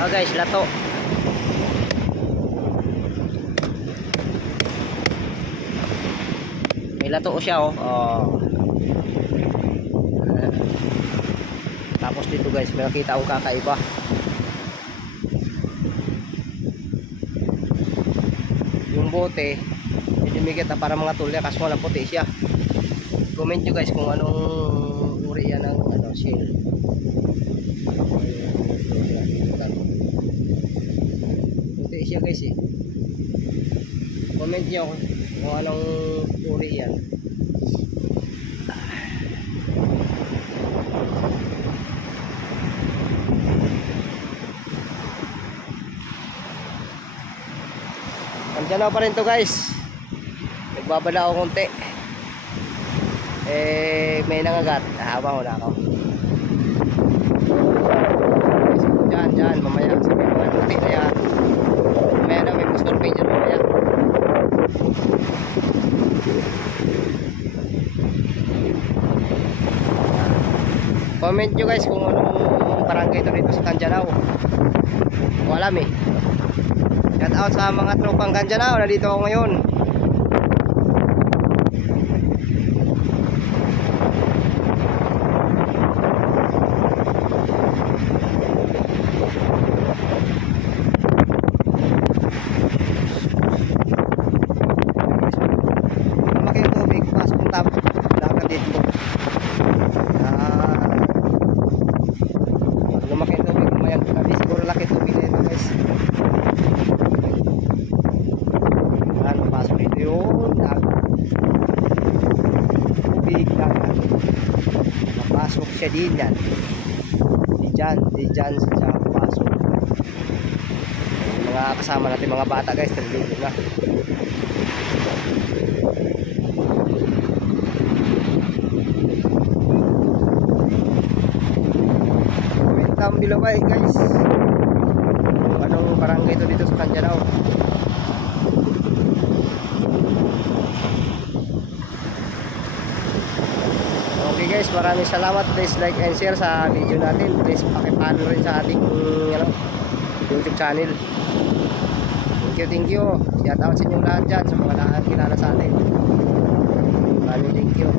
Oh guys, lato. May lato siya oh. Oh. Tapos dito guys, may nakita akong kakaiba. Yung bote, medyo na para mga tulya kasi walang puti siya. Comment nyo guys kung anong uri yan ng shell. Puti siya guys eh. Comment nyo kung anong uri yan. Nandiyan ako pa rin to guys. Nagbabala ako konti. May nangagat. Hahabang ko na ako. Diyan, mamaya. Sabi mga puti na yan. Mamaya na may mustorpin dyan mamaya. Comment nyo guys kung anong barangay ito dito sa Candianao. Kung alam eh. Shout out sa mga tropang Candianao. Nandito ako ngayon. Lumaki yung tubig. Pasok ng tap. Dagat dito. Lumaki yung tubig. Mayan. Hindi siguro laki tubig na ito guys. Pasok dito yun, tubig dagat. Napasok siya din yan. Di dyan siya pasok. Mga kasama natin mga bata guys, naliligo na. Comment down below guys kung anong barangay ito dito sa Candianao. Okay guys, maraming salamat. Please like and share sa video natin. Please paki-follow rin sa ating YouTube channel. Thank you. Shout out sa inyong lahat dyan, sa mga kilala sa atin. Maraming thank you.